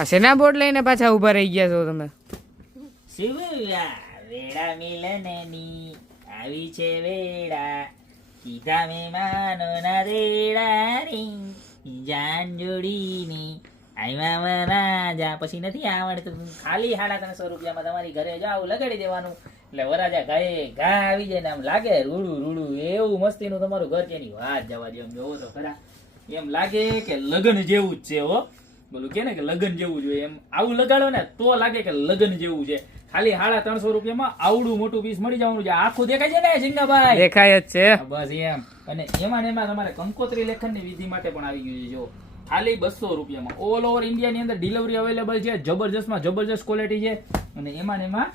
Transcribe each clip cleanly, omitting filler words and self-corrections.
આ શેના બોર્ડ લઈને પાછા ઉભા રહી ગયા છો તમે? શિવયા વેડા મિલનની આવી છે વેડા, કીધા મહેમાનો ના દેડા રી, જાન જોડીની આવ્યા વરાજા. પછી નથી આવડતું, ખાલી 350 રૂપિયામાં તમારી ઘરે જાવ લગાડી દેવાનું એટલે વરાજા ગાય ઘા આવી જાય ને આમ લાગે રૂડું રૂડું એવું મસ્તીનું તમારું ઘર છે. એની વાત જવા દે, એમ જોવો તો ખરા, એમ લાગે કે લગ્ન જેવું જ છે. હો બોલું કે ને કે લગ્ન જેવું જોઈએ, એમ આવું લગાડો ને તો લાગે કે લગ્ન જેવું છે. ખાલી 350 રૂપિયામાં આવડું મોટું પીસ મળી જવાનું છે. આખું દેખાય છે ને સિંગાભાઈ? દેખાય જ છે બસ એમ. અને એમાં ને એમાં તમારે કંકોત્રી લેખનની વિધિ માટે પણ આવી ગયું છે. જો ખાલી 200 રૂપિયામાં ઓલ ઓવર ઇન્ડિયાની અંદર ડિલિવરી અવેલેબલ છે. જબરજસ્તમાં જબરજસ્ત ક્વોલિટી છે. અને એમાં ને એમાં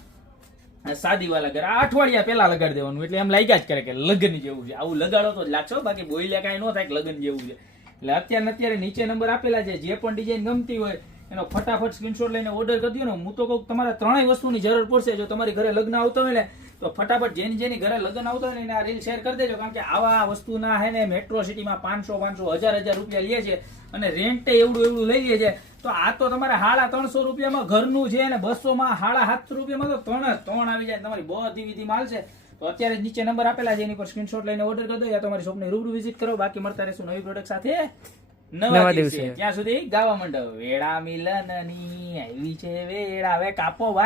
સાદી વાળા ઘર અઠવાડિયા પહેલા લગાડી દેવાનું એટલે એમ લાગ્યા જ કરે કે લગ્ન જેવું છે. આવું લગાડો તો જ લાગશો, બાકી બોઈલે કાંઈ ન થાય કે લગ્ન જેવું છે. એટલે અત્યારે નીચે નંબર આપેલા છે. જે પણ ડિઝાઇન ગમતી હોય એનો ફટાફટ સ્ક્રીનશોટ લઈને ઓર્ડર કરી દો ને. હું તો કહું તમારે 3 વસ્તુની જરૂર પડશે. જો તમારી ઘરે લગ્ન આવતો હોય ને તો ફટાફટ જેની ઘરે લગ્ન આવતો હોય ને એને આ રીલ શેર કરી દેજો. કારણ કે આવા વસ્તુના હે ને મેટ્રો સિટીમાં 500 1000 રૂપિયા લે છે અને રેન્ટ એવડું લઈ લે છે. તો આ તો તમારે 350 રૂપિયામાં ઘરનું છે અને 200માં 750 રૂપિયામાં તો ત્રણ આવી જાય. તમારી બધી વિધિ માલશે. તો અત્યારે નીચે નંબર આપેલા છે, એની પર સ્ક્રીનશોટ લઈને ઓર્ડર કરી દો યા તમારી શોપને રૂબરૂ વિઝિટ કરો. બાકી મળતા રહેશું નવી પ્રોડક્ટ સાથે નવા દિવસે. ત્યાં સુધી ગાવા માંડો વેડા મિલનની આવી છે વેડા. હવે કાપો ભાઈ.